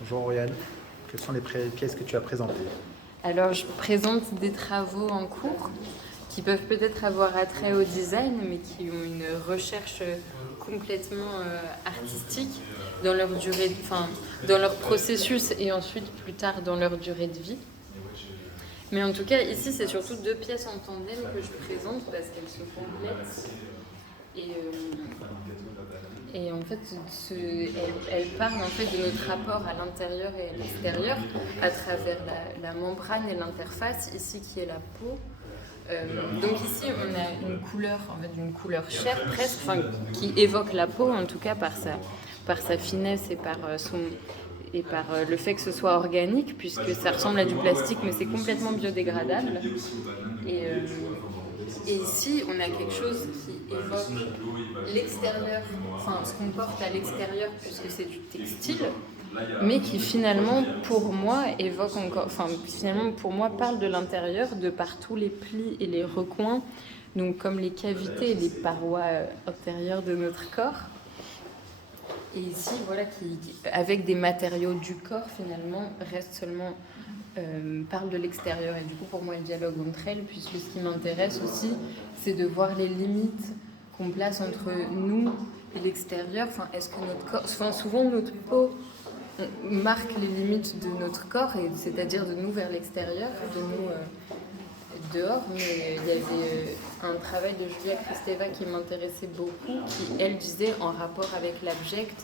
Bonjour Oriane, quelles sont les pièces que tu as présentées? Alors, je présente des travaux en cours qui peuvent peut-être avoir attrait au design, mais qui ont une recherche complètement artistique dans leur durée, enfin, dans leur processus et ensuite plus tard dans leur durée de vie. Mais en tout cas, ici, c'est surtout deux pièces en tandem que je présente parce qu'elles se complètent. Et en fait, elles parlent en fait de notre rapport à l'intérieur et à l'extérieur à travers la membrane et l'interface, ici qui est la peau. Donc ici, on a une couleur, en fait, une couleur chair presque, enfin, qui évoque la peau, en tout cas par sa finesse et par le fait que ce soit organique, puisque ça ressemble à du plastique, mais c'est complètement biodégradable. Et ici, on a quelque chose qui évoque l'extérieur, enfin ce qu'on porte à l'extérieur, puisque c'est du textile, mais qui finalement, pour moi, évoque encore, enfin finalement pour moi parle de l'intérieur, de par tous les plis et les recoins, donc comme les cavités et les parois intérieures de notre corps. Et ici, voilà, avec des matériaux du corps, finalement, reste seulement parle de l'extérieur. Et du coup, pour moi, le dialogue entre elles, puisque ce qui m'intéresse aussi, c'est de voir les limites qu'on place entre nous et l'extérieur. Enfin, est-ce que notre corps, enfin, souvent notre peau marque les limites de notre corps, et c'est-à-dire de nous vers l'extérieur, de nous dehors. Mais il y avait un travail de Julia Kristeva qui m'intéressait beaucoup, qui, elle, disait en rapport avec l'abject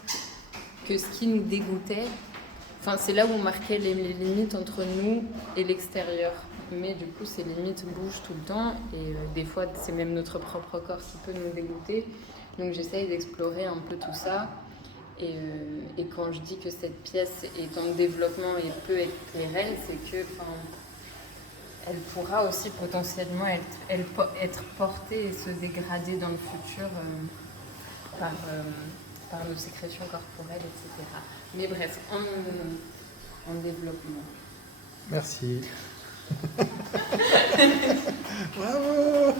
que ce qui nous dégoûtait, enfin, c'est là où on marquait les limites entre nous et l'extérieur. Mais du coup, ces limites bougent tout le temps et des fois, c'est même notre propre corps qui peut nous dégoûter. Donc j'essaye d'explorer un peu tout ça. Et quand je dis que cette pièce est en développement et peut être pérenne, c'est que elle pourra aussi potentiellement être portée et se dégrader dans le futur par nos sécrétions corporelles, etc. Mais bref, en développement. Merci. Bravo.